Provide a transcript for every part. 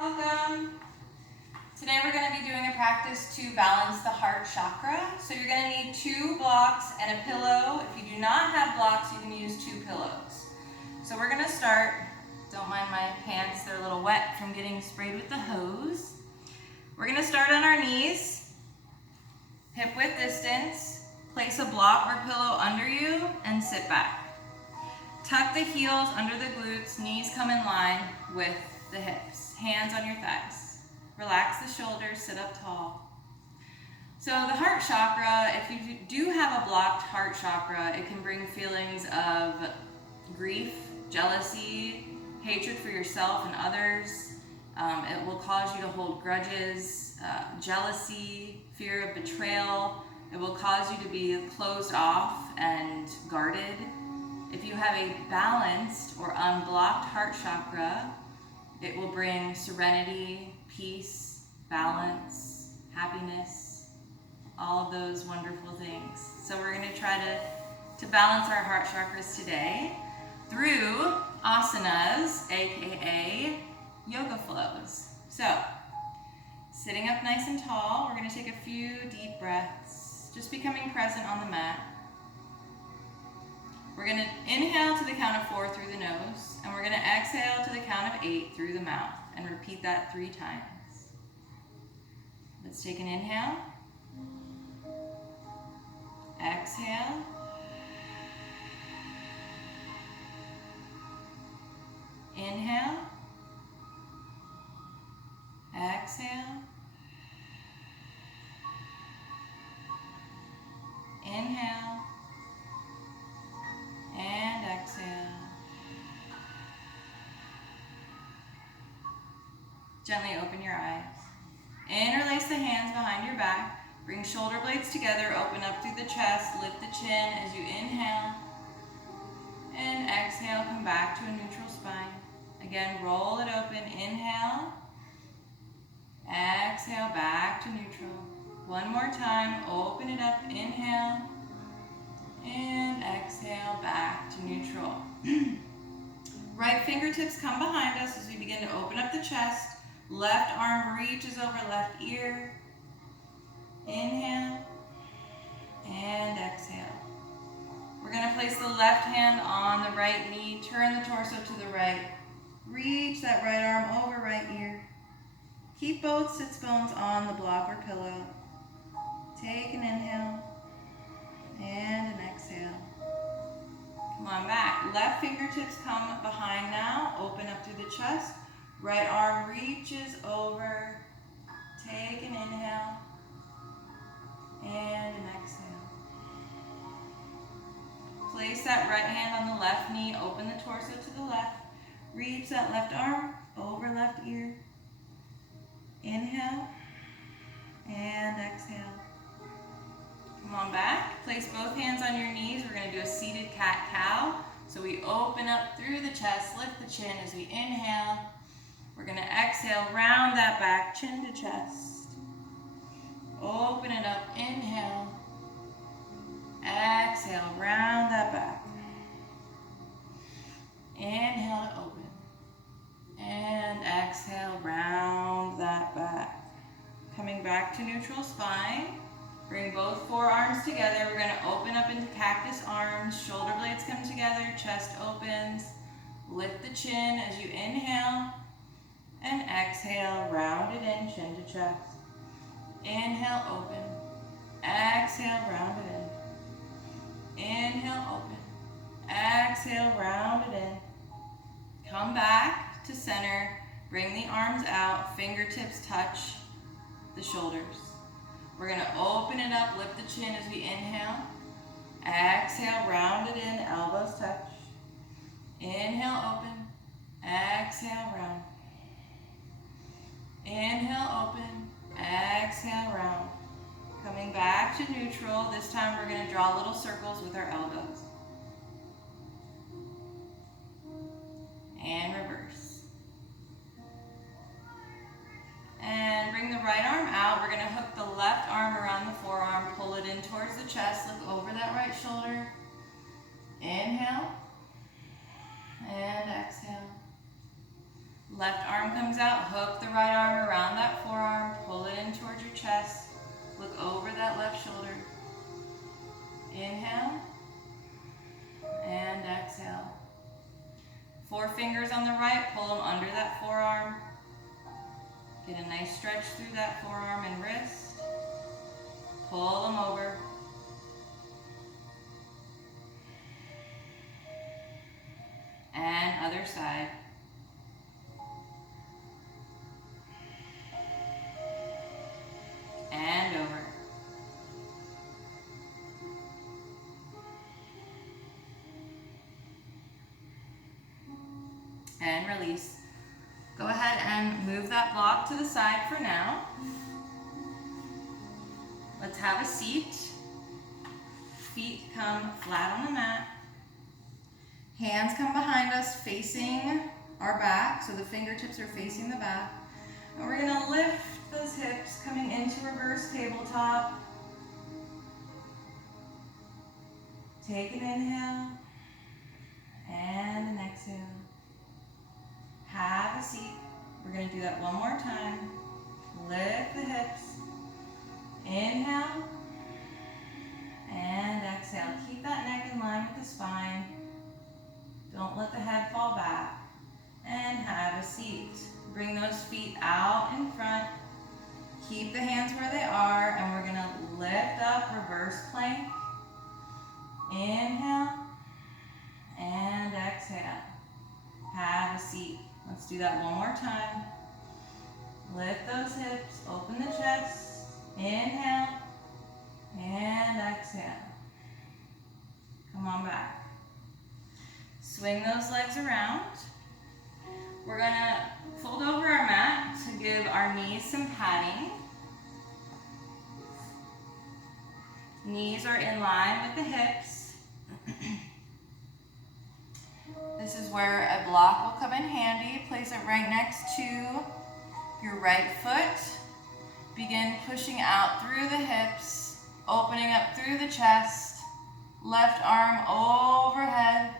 Welcome. Today we're going to be doing a practice to balance the heart chakra. So you're going to need 2 blocks and a pillow. If you do not have blocks, you can use 2 pillows. So we're going to start. Don't mind my pants, they're a little wet from getting sprayed with the hose. We're going to start on our knees, hip width distance. Place a block or pillow under you and sit back. Tuck the heels under the glutes, knees come in line with the hips. Hands on your thighs. Relax the shoulders, sit up tall. So the heart chakra, if you do have a blocked heart chakra, it can bring feelings of grief, jealousy, hatred for yourself and others. It will cause you to hold grudges, jealousy, fear of betrayal. It will cause you to be closed off and guarded. If you have a balanced or unblocked heart chakra, it will bring serenity, peace, balance, happiness, all of those wonderful things. So we're going to try to balance our heart chakras today through asanas, aka yoga flows. So, sitting up nice and tall, we're going to take a few deep breaths, just becoming present on the mat. We're going to inhale to the count of 4 through the nose, and we're going to exhale to the count of 8 through the mouth, and repeat that 3 times. Let's take an inhale. Exhale. Inhale. Exhale. Inhale. And exhale. Gently open your eyes. Interlace the hands behind your back. Bring shoulder blades together. Open up through the chest. Lift the chin as you inhale. And exhale. Come back to a neutral spine. Again, roll it open. Inhale. Exhale. Back to neutral. One more time. Open it up. Inhale. And exhale, back to neutral. Right fingertips come behind us as we begin to open up the chest. Left arm reaches over left ear. Inhale and exhale. We're going to place the left hand on the right knee. Turn the torso to the right. Reach that right arm over right ear. Keep both sits bones on the block or pillow. Take an inhale. And an exhale. Come on back. Left fingertips come behind now. Open up through the chest. Right arm reaches over. Take an inhale. And an exhale. Place that right hand on the left knee. Open the torso to the left. Reach that left arm over left ear. Inhale. And exhale. Come on back. Place both hands on your knees. We're going to do a seated cat-cow. So we open up through the chest, lift the chin as we inhale. We're going to exhale, round that back, chin to chest. Open it up, inhale. Exhale, round that back. Inhale to open. And exhale, round that back. Coming back to neutral spine. Bring both forearms together. We're going to open up into cactus arms. Shoulder blades come together. Chest opens. Lift the chin as you inhale. And exhale. Round it in. Chin to chest. Inhale. Open. Exhale. Round it in. Inhale. Open. Exhale. Round it in. Come back to center. Bring the arms out. Fingertips touch the shoulders. We're going to open it up, lift the chin as we inhale. Exhale, round it in, elbows touch. Inhale, open. Exhale, round. Inhale, open. Exhale, round. Coming back to neutral. This time we're going to draw little circles with our elbows. And reverse. And bring the right arm out. We're going to hook the left arm around the forearm, pull it in towards the chest, look over that right shoulder. Inhale and exhale. Left arm comes out, hook the right arm around that forearm, pull it in towards your chest. Look over that left shoulder. Inhale and exhale. 4 fingers on the right, pull them under that forearm. Get a nice stretch through that forearm and wrist. Pull them over. And other side. And over. And release. Go ahead and move that block to the side for now. Let's have a seat. Feet come flat on the mat. Hands come behind us facing our back, so the fingertips are facing the back. And we're gonna lift those hips coming into reverse tabletop. Take an inhale and an exhale. Have a seat. We're going to do that one more time. Lift the hips. Inhale and exhale. Keep that neck in line with the spine. Don't let the head fall back. And have a seat. Bring those feet out in front. Keep the hands where they are, and we're going to lift up, reverse plank. Inhale and exhale. Have a seat. Let's do that one more time. Lift those hips, open the chest. Inhale and exhale. Come on back. Swing those legs around. We're going to fold over our mat to give our knees some padding. Knees are in line with the hips. This is where a block will come in handy. Place it right next to your right foot. Begin pushing out through the hips, opening up through the chest. Left arm overhead.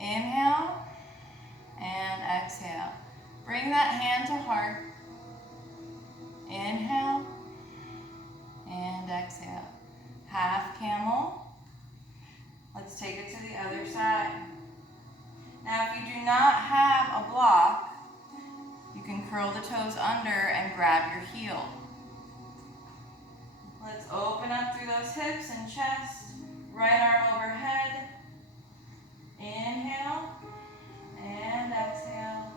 Inhale and exhale. Bring that hand to heart. Inhale and exhale. Half camel. Let's take it to the other side. Now, if you do not have a block, you can curl the toes under and grab your heel. Let's open up through those hips and chest. Right arm overhead. Inhale and exhale.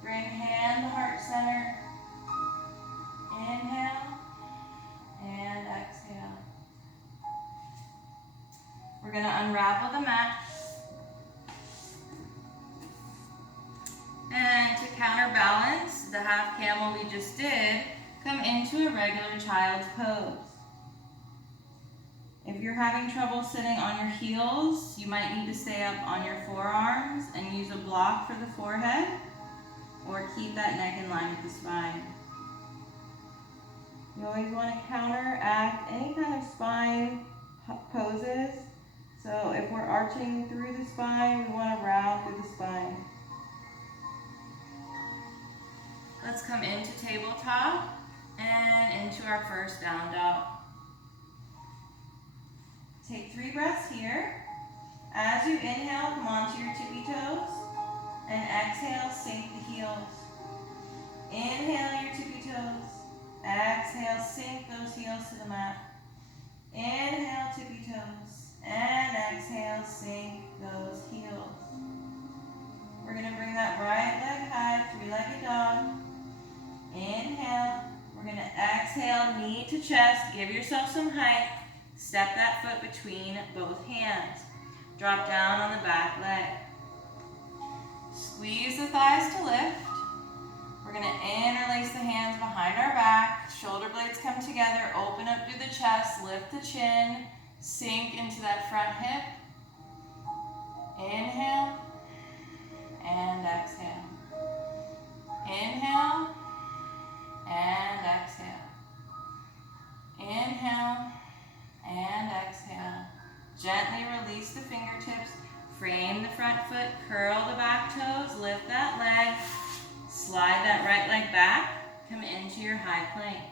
Bring hand to heart center. Inhale and exhale. We're going to unravel the mat. And to counterbalance the half camel we just did, come into a regular child's pose. If you're having trouble sitting on your heels, you might need to stay up on your forearms and use a block for the forehead, or keep that neck in line with the spine. You always want to counteract any kind of spine poses. So if we're arching through the spine, we want to round through the spine. Let's come into tabletop and into our first down dog. Take 3 breaths here. As you inhale, come onto your tippy toes, and exhale, sink the heels. Inhale your tippy toes. Exhale, sink those heels to the mat. Inhale, tippy toes, and exhale, sink those heels. We're going to bring that right leg high, 3-legged dog. Inhale. We're going to exhale, knee to chest. Give yourself some height. Step that foot between both hands. Drop down on the back leg. Squeeze the thighs to lift. We're going to interlace the hands behind our back. Shoulder blades come together. Open up through the chest. Lift the chin. Sink into that front hip. Inhale and exhale. Inhale and exhale. Inhale and exhale. Gently release the fingertips. Frame the front foot. Curl the back toes. Lift that leg. leg back, come into your high plank.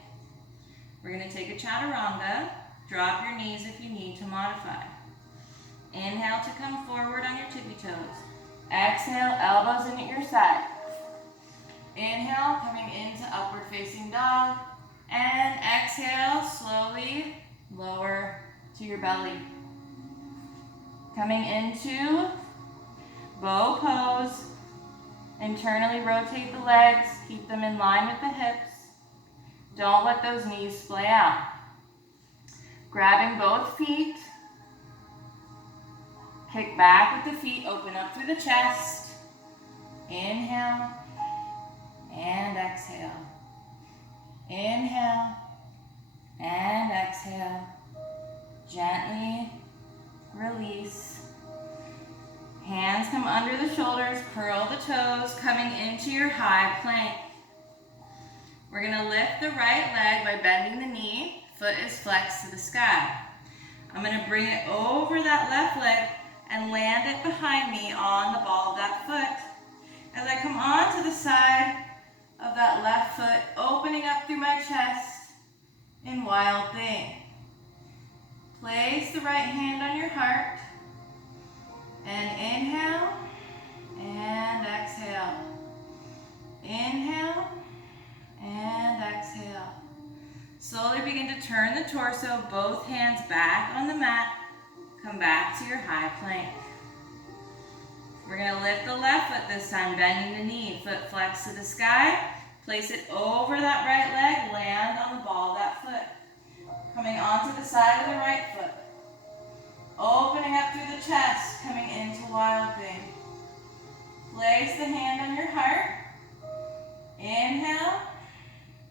We're going to take a chaturanga. Drop your knees if you need to modify. Inhale to come forward on your tippy toes. Exhale, elbows in at your side. Inhale, coming into upward facing dog. And exhale, slowly lower to your belly. Coming into bow pose. Internally rotate the legs. Keep them in line with the hips. Don't let those knees splay out. Grabbing both feet. Kick back with the feet. Open up through the chest. Inhale. And exhale. Inhale. And exhale. Gently release. Hands come under the shoulders. Curl the toes. Coming into your high plank. We're going to lift the right leg by bending the knee. Foot is flexed to the sky. I'm going to bring it over that left leg and land it behind me on the ball of that foot. As I come onto the side of that left foot, opening up through my chest in Wild Thing. Place the right hand on your heart and inhale and exhale. Inhale and exhale. Slowly begin to turn the torso, both hands back on the mat. Come back to your high plank. We're going to lift the left foot this time, bending the knee, foot flex to the sky. Place it over that right leg, land on the ball of that foot. Coming onto the side of the right foot. Opening up through the chest, coming into Wild Thing. Place the hand on your heart. Inhale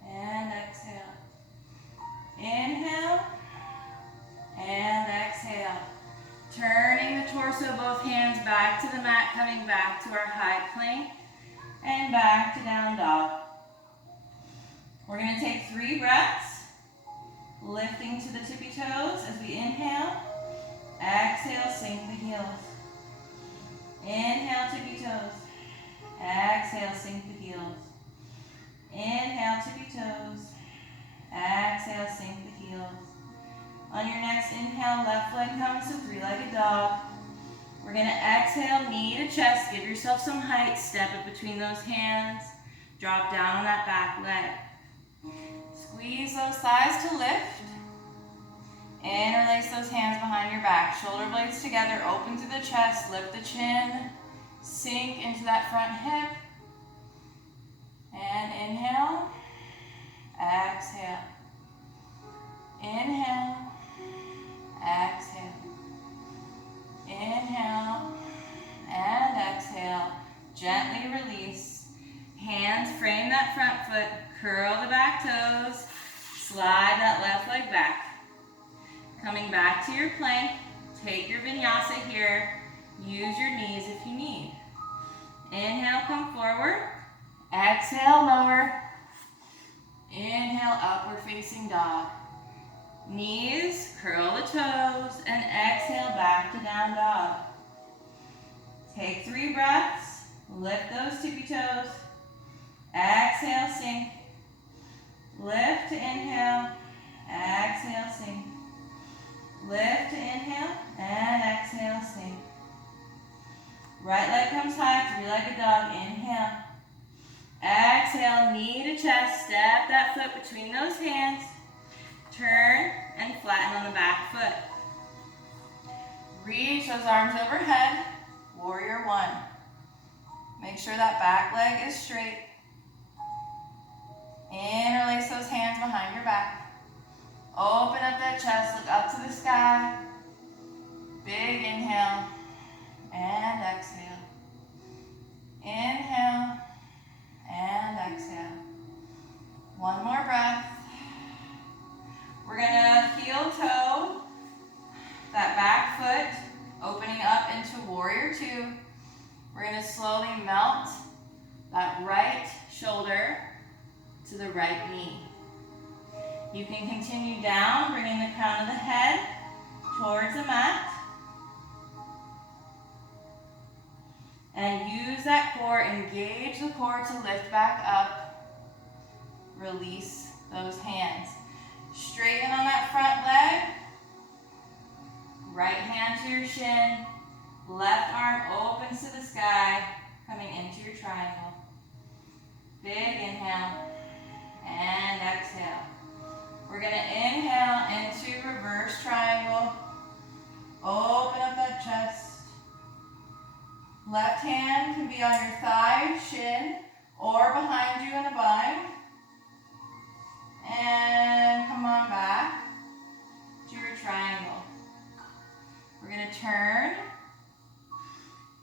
and exhale. Inhale and exhale. Turning the torso, both hands back to the mat, coming back to our high plank and back to down dog. We're going to take 3 breaths, lifting to the tippy toes as we inhale. Exhale, sink the heels. Inhale, tippy toes. Exhale, sink the heels. Inhale, tippy toes. Exhale, sink the heels. On your next inhale, left leg comes to 3-legged dog. We're going to exhale, knee to chest. Give yourself some height. Step it between those hands. Drop down on that back leg. Squeeze those thighs to lift. Interlace those hands behind your back. Shoulder blades together. Open through the chest. Lift the chin. Sink into that front hip. And inhale. Exhale. Inhale. Exhale. Inhale. And exhale. Gently release. Hands frame that front foot. Curl the back toes. Slide that left leg back. Coming back to your plank. Take your vinyasa here. Use your knees if you need. Inhale, come forward. Exhale, lower. Inhale, upward facing dog. Knees, curl the toes, and exhale back to down dog. Take 3 breaths. Lift those tippy toes. Exhale, sink. Lift to inhale. Exhale, sink. Lift to inhale. And exhale, sink. Right leg comes high, 3-legged dog. Inhale. Exhale, knee to chest. Step that foot between those hands. Turn and flatten on the back foot. Reach those arms overhead. Warrior 1. Make sure that back leg is straight. Interlace those hands behind your back. Open up that chest. Look up to the sky. Big inhale. And exhale. Inhale. And exhale. One more breath. We're going to heel toe that back foot, opening up into Warrior 2. We're going to slowly melt that right shoulder to the right knee. You can continue down, bringing the crown of the head towards the mat. And use that core, engage the core to lift back up. release those hands. Straighten on that front leg. Right hand to your shin. Left arm opens to the sky, coming into your triangle. Big inhale and exhale. We're going to inhale into reverse triangle. Open up that chest. Left hand can be on your thigh, shin, or behind you in a bind. And come on back to your triangle. We're going to turn.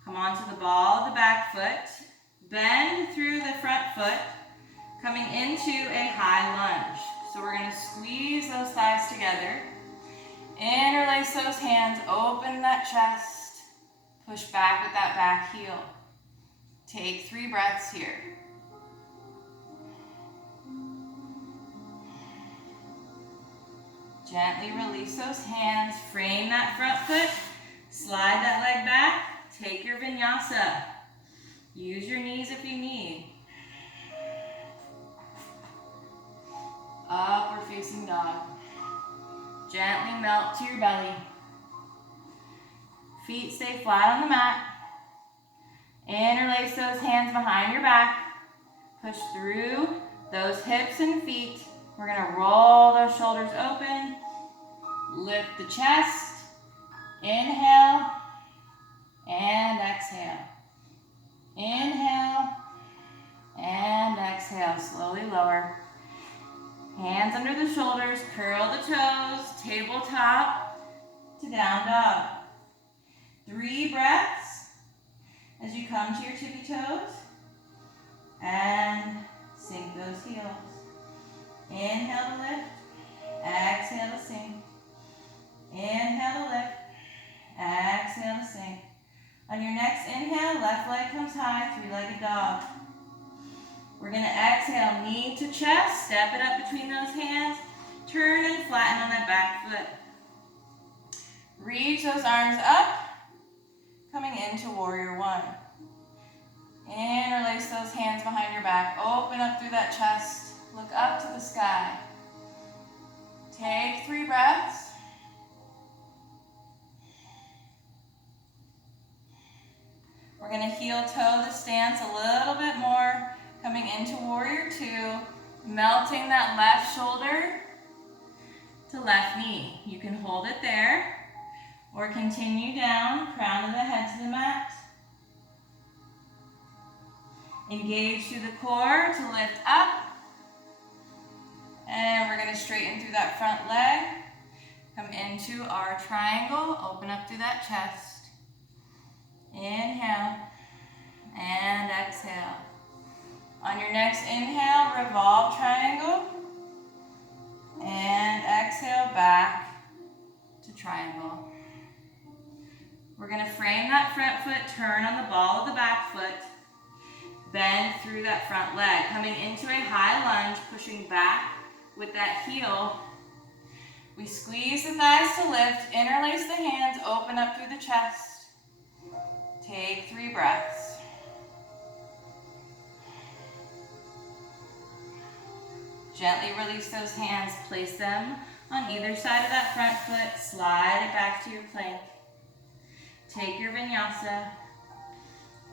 Come onto the ball of the back foot. Bend through the front foot, coming into a high lunge. So we're going to squeeze those thighs together. Interlace those hands, open that chest. Push back with that back heel. Take 3 breaths here. Gently release those hands. Frame that front foot. Slide that leg back. Take your vinyasa. Use your knees if you need. Upward facing dog. Gently melt to your belly. Feet stay flat on the mat. Interlace those hands behind your back. Push through those hips and feet. We're going to roll those shoulders open. Lift the chest. Inhale and exhale. Inhale and exhale. Slowly lower. Hands under the shoulders. Curl the toes. Tabletop to down dog. 3 breaths as you come to your tippy toes. And sink those heels. Inhale to lift. Exhale to sink. Inhale to lift. Exhale to sink. On your next inhale, left leg comes high, 3-legged dog. We're going to exhale, knee to chest, step it up between those hands, turn and flatten on that back foot. Reach those arms up, coming into warrior 1. Interlace those hands behind your back, open up through that chest, look up to the sky. Take 3 breaths. We're going to heel toe the stance a little bit more, coming into warrior 2, melting that left shoulder to left knee. You can hold it there or continue down, crown of the head to the mat. Engage through the core to lift up. And we're going to straighten through that front leg. Come into our triangle, open up through that chest. Inhale and exhale. On your next inhale, revolve triangle. And exhale back to triangle. We're going to frame that front foot, turn on the ball of the back foot. Bend through that front leg. Coming into a high lunge, pushing back with that heel. We squeeze the thighs to lift, interlace the hands, open up through the chest. Take 3 breaths. Gently release those hands, place them on either side of that front foot, slide it back to your plank. Take your vinyasa.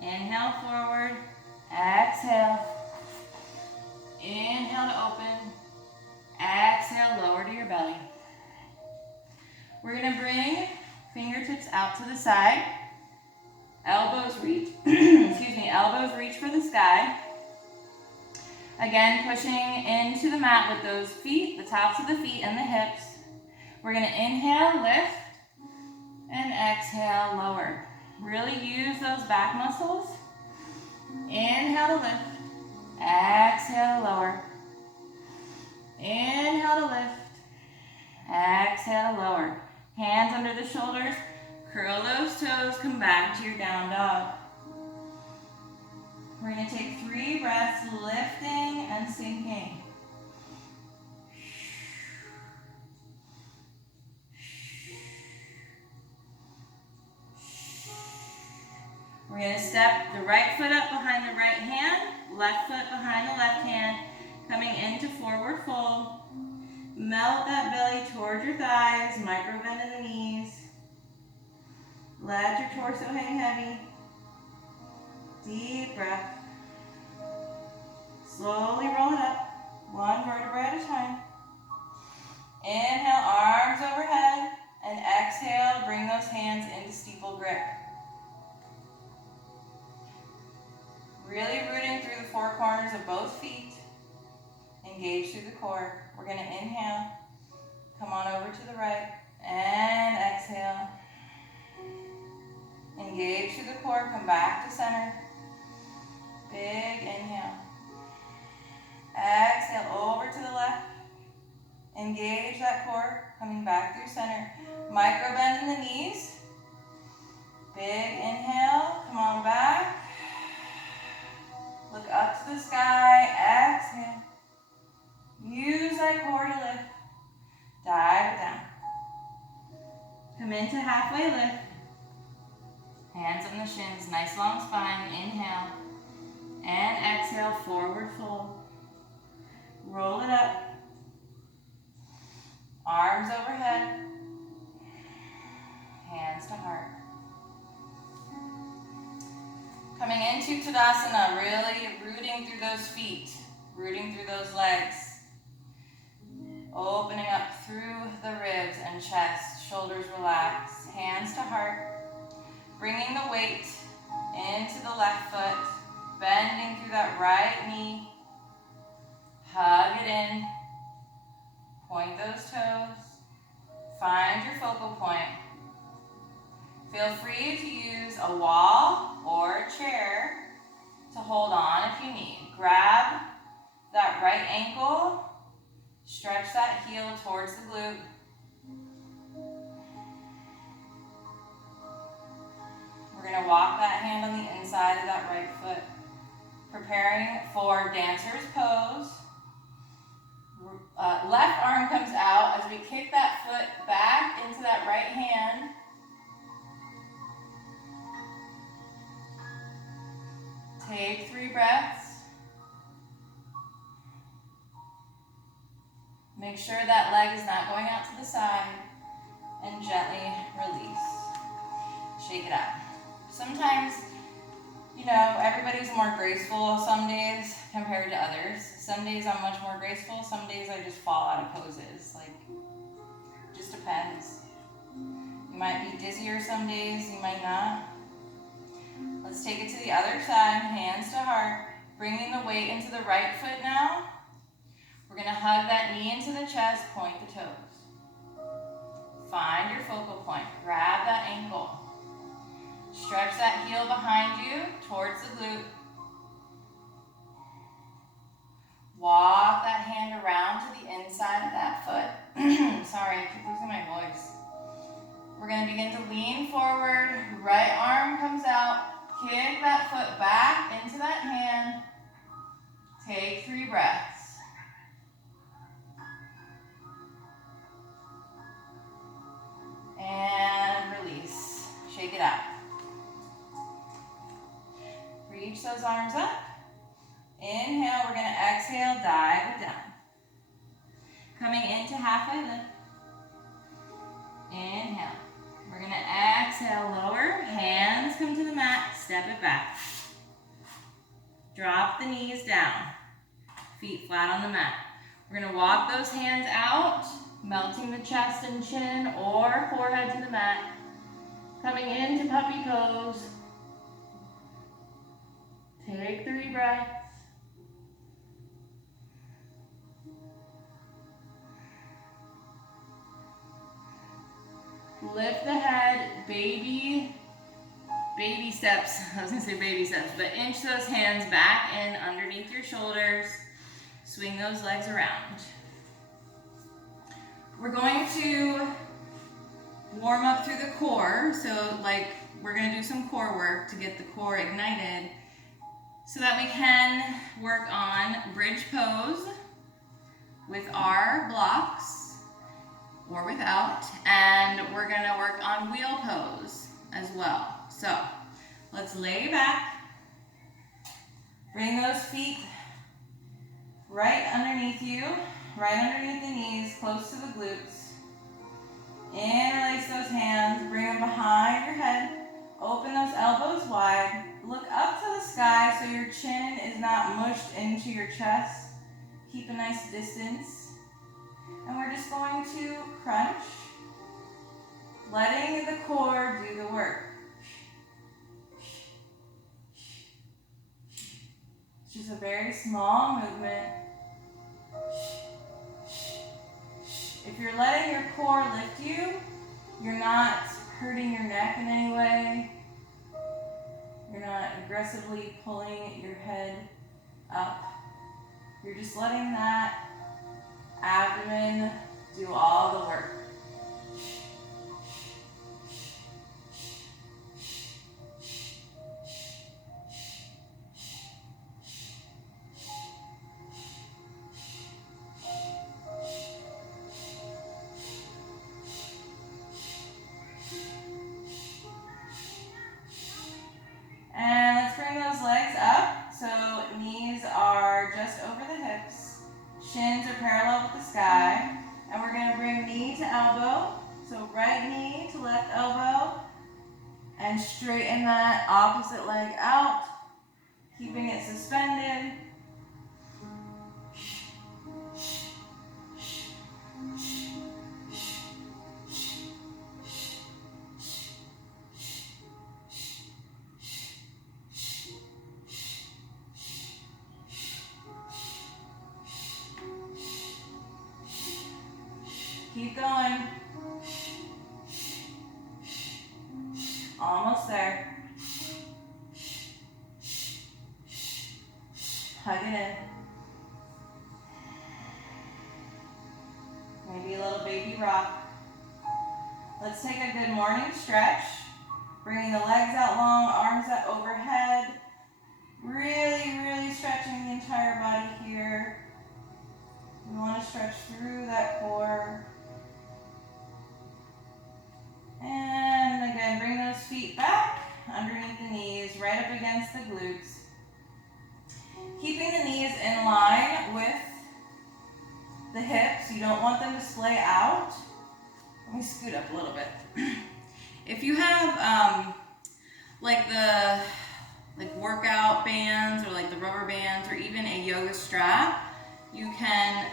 Inhale forward, exhale. Inhale to open, exhale, lower to your belly. We're going to bring fingertips out to the side. Elbows reach, elbows reach for the sky. Again, pushing into the mat with those feet, the tops of the feet and the hips. We're going to inhale, lift, and exhale, lower. Really use those back muscles. Inhale to lift, exhale, lower. Inhale to lift, exhale, lower. Hands under the shoulders. Curl those toes, come back to your down dog. We're going to take 3 breaths, lifting and sinking. We're going to step the right foot up behind the right hand, left foot behind the left hand, coming into forward melt that belly towards your thighs, micro bend in the knees. Let your torso hang heavy. Deep breath. Slowly roll it up, one vertebra at a time. Inhale, arms overhead, and exhale, bring those hands into steeple grip. Really rooting through the four corners of both feet. Engage through the core. We're going to inhale, come on over to the right, and exhale. Engage through the core, come back to center. Big inhale. Exhale, over to the left. Engage that core, coming back through center. Micro bend in the knees. Big inhale, come on back. Look up to the sky, exhale. Use that core to lift. Dive it down. Come into halfway lift. Hands on the shins, nice long spine. Inhale. And exhale, forward fold. Roll it up. Arms overhead. Hands to heart. Coming into Tadasana, really rooting through those feet, rooting through those legs. Opening up through the ribs and chest, shoulders relax, hands to heart. Bringing the weight into the left foot, bending through that right knee. Hug it in. Point those toes. Find your focal point. Feel free to use a wall or a chair to hold on if you need. Grab that right ankle. Stretch that heel towards the glute. We're going to walk that hand on the inside of that right foot. Preparing for dancer's pose. Left arm comes out as we kick that foot back into that right hand. Take 3 breaths. Make sure that leg is not going out to the side. And gently release. Shake it out. Sometimes, you know, everybody's more graceful some days compared to others. Some days I'm much more graceful. Some days I just fall out of poses. Like, just depends. You might be dizzier some days, you might not. Let's take it to the other side, hands to heart. Bringing the weight into the right foot now. We're going to hug that knee into the chest, point the toes. Find your focal point. Grab that ankle. Stretch that heel behind you towards the glute. Walk that hand around to the inside of that foot. Sorry, I keep losing my voice. We're going to begin to lean forward. Right arm comes out. Kick that foot back into that hand. Take 3 breaths. And release. Shake it out. Reach those arms up. Inhale, we're going to exhale, dive it down. Coming into halfway lift. Inhale. We're going to exhale, lower. Hands come to the mat. Step it back. Drop the knees down. Feet flat on the mat. We're going to walk those hands out, melting the chest and chin or forehead to the mat. Coming into puppy pose. Take 3 breaths. Lift the head, baby steps. I was going to say baby steps, but inch those hands back in underneath your shoulders. Swing those legs around. We're going to warm up through the core. So like we're going to do some core work to get the core ignited so that we can work on bridge pose with our blocks or without, and we're going to work on wheel pose as well. So let's lay back, bring those feet right underneath you, right underneath the knees, close to the glutes. Interlace those hands, bring them behind your head. Open those elbows wide. Look up to the sky so your chin is not mushed into your chest. Keep a nice distance. And we're just going to crunch, letting the core do the work. It's just a very small movement. If you're letting your core lift you, you're not hurting your neck in any way. You're not aggressively pulling your head up. You're just letting that abdomen do all the work. And let's bring those legs up. So knees are just over the hips. Shins are parallel with the sky. And we're going to bring knee to elbow. So right knee to left elbow. And straighten that opposite leg out, keeping it suspended. Keep going. Almost there. Hug it in. Maybe a little baby rock. Let's take a good morning stretch. Bringing the legs out long, arms out overhead. Really, really stretching the entire body here. We want to stretch through that core. And again, bring those feet back underneath the knees, right up against the glutes. Keeping the knees in line with the hips. You don't want them to splay out. Let me scoot up a little bit. If you have like workout bands or like the rubber bands or even a yoga strap, you can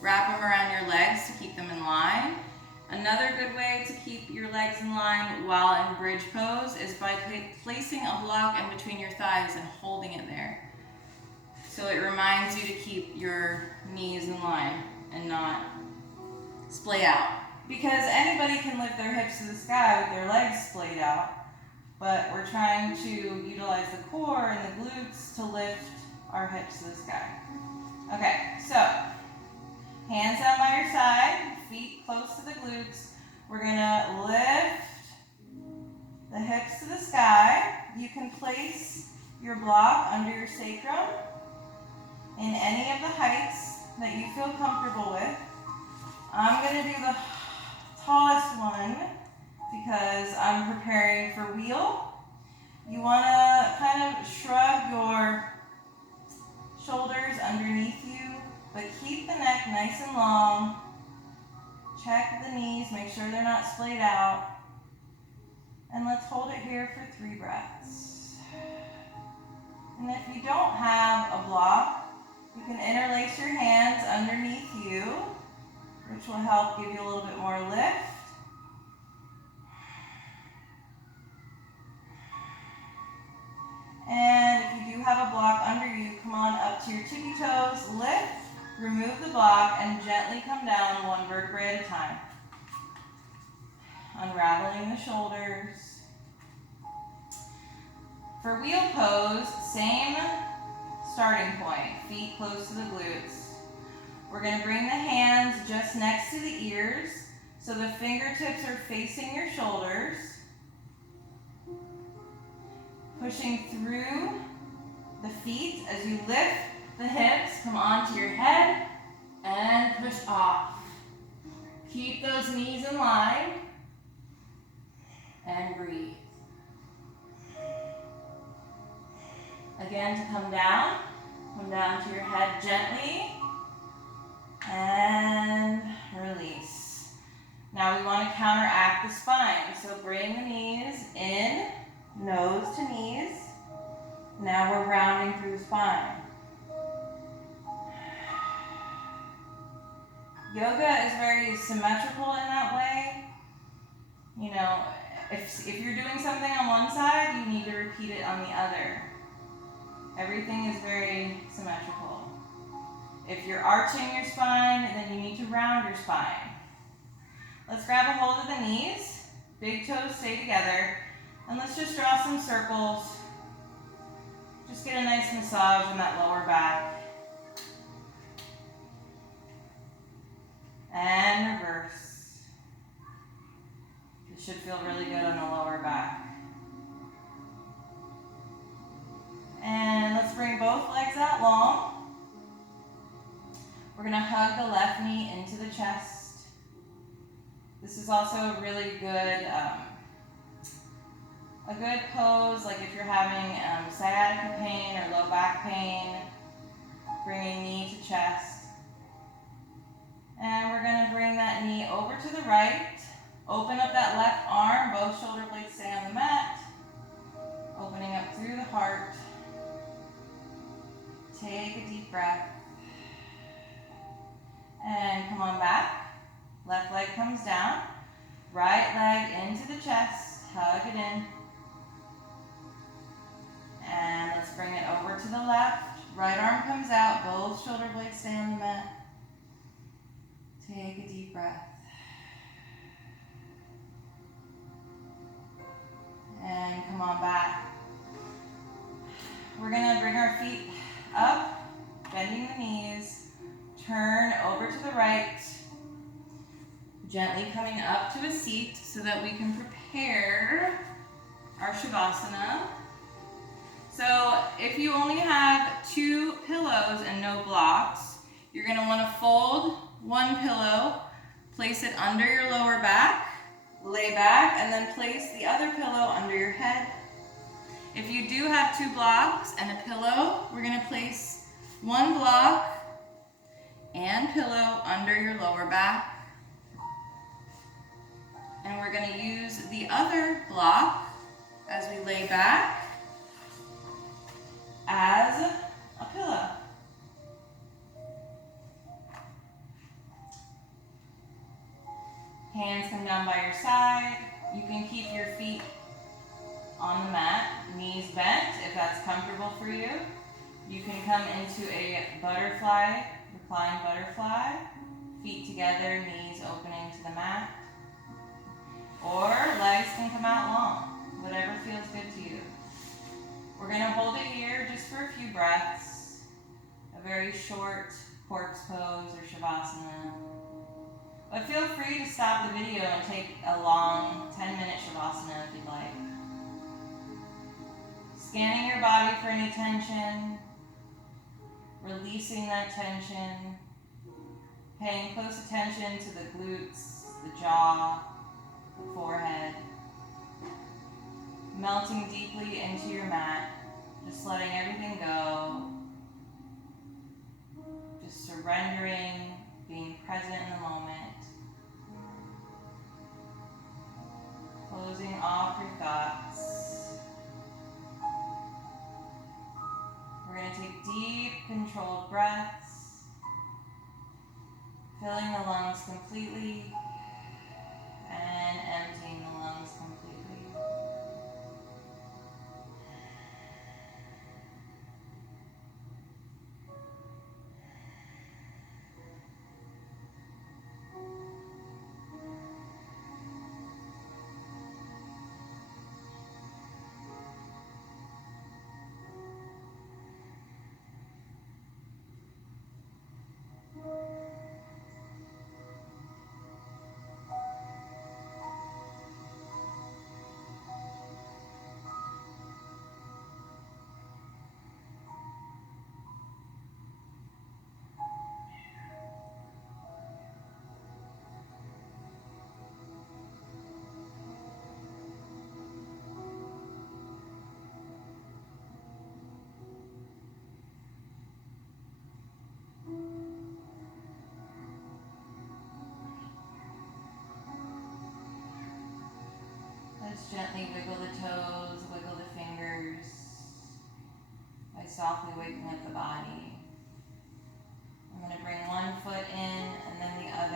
wrap them around your legs to keep them in line. Another good way to keep your legs in line while in bridge pose is by placing a block in between your thighs and holding it there. So it reminds you to keep your knees in line and not splay out. Because anybody can lift their hips to the sky with their legs splayed out, but we're trying to utilize the core and the glutes to lift our hips to the sky. Okay, so hands down by your side, feet close to the glutes. We're gonna lift the hips to the sky. You can place your block under your sacrum in any of the heights that you feel comfortable with. I'm gonna do the tallest one because I'm preparing for wheel. You wanna kind of shrug your shoulders underneath you, but keep the neck nice and long. Check the knees, make sure they're not splayed out. And let's hold it here for 3 breaths. And if you don't have a block, you can interlace your hands underneath you, which will help give you a little bit more lift. And if you do have a block under you, come on up to your tippy toes, lift, remove the block, and gently come down 1 vertebrae at a time. Unraveling the shoulders. For wheel pose, same starting point, feet close to the glutes. We're going to bring the hands just next to the ears, so the fingertips are facing your shoulders. Pushing through the feet as you lift the hips, come onto your head, and push off. Keep those knees in line, and breathe. Again, to come down to your head gently, Yoga is very symmetrical in that way. You know, if you're doing something on one side, you need to repeat it on the other. Everything is very symmetrical. If you're arching your spine, then you need to round your spine. Let's grab a hold of the knees. Big toes stay together. And let's just draw some circles. Just get a nice massage in that lower back. And reverse. This should feel really good on the lower back. And let's bring both legs out long. We're going to hug the left knee into the chest. This is also a really good, a good pose, like if you're having sciatica pain or low back pain, bringing knee to chest. And we're going to bring that knee over to the right. Open up that left arm. Both shoulder blades stay on the mat. Opening up through the heart. Take a deep breath. And come on back. Left leg comes down. Right leg into the chest. Hug it in. And let's bring it over to the left. Right arm comes out. Both shoulder blades stay on the mat. Take a deep breath. And come on back. We're going to bring our feet up, bending the knees. Turn over to the right. Gently coming up to a seat so that we can prepare our Shavasana. So if you only have 2 pillows and no blocks, you're going to want to fold one pillow, place it under your lower back, lay back, and then place the other pillow under your head. If you do have 2 blocks and a pillow, we're going to place one block and pillow under your lower back. And we're going to use the other block as we lay back as a pillow. Hands come down by your side. You can keep your feet on the mat, knees bent if that's comfortable for you. You can come into a butterfly, reclined butterfly, feet together, knees opening to the mat. Or legs can come out long, whatever feels good to you. We're going to hold it here just for a few breaths, a very short corpse pose or Shavasana. But feel free to stop the video and take a long 10-minute Shavasana if you'd like. Scanning your body for any tension, releasing that tension, paying close attention to the glutes, the jaw, the forehead, melting deeply into your mat, just letting everything go, just surrendering, being present in the moment. Closing off your thoughts. We're going to take deep, controlled breaths, filling the lungs completely and emptying the lungs completely. Let's gently wiggle the toes, wiggle the fingers by softly waking up the body. I'm going to bring one foot in and then the other.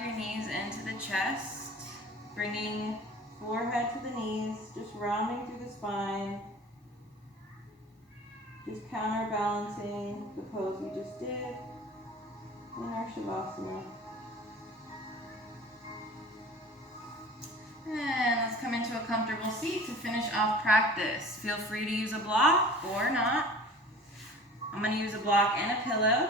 up your knees into the chest, bringing forehead to the knees, just rounding through the spine. Just counterbalancing the pose we just did in our Shavasana. And let's come into a comfortable seat to finish off practice. Feel free to use a block or not. I'm going to use a block and a pillow.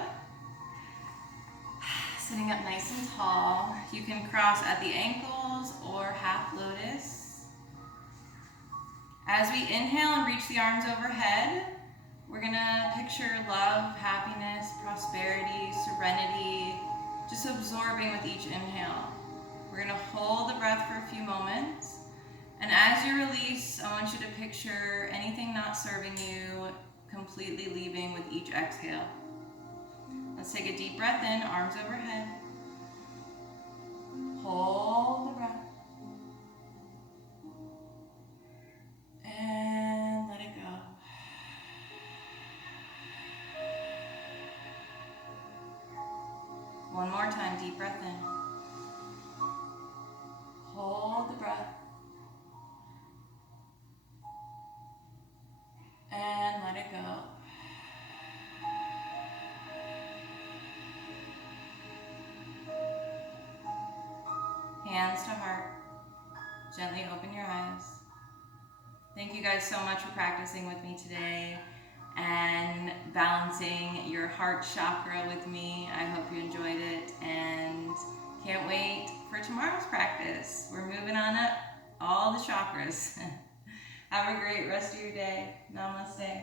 Sitting up nice and tall. You can cross at the ankles or half lotus. As we inhale and reach the arms overhead, we're going to picture love, happiness, prosperity, serenity, just absorbing with each inhale. We're going to hold the breath for a few moments. And as you release, I want you to picture anything not serving you completely leaving with each exhale. Let's take a deep breath in, arms overhead. Hold the breath. And let it go. One more time, deep breath in. Hold the breath. And let it go. Hands to heart. Gently open your eyes. Thank you guys so much for practicing with me today and balancing your heart chakra with me. I hope you enjoyed it and can't wait for tomorrow's practice. We're moving on up all the chakras. Have a great rest of your day. Namaste.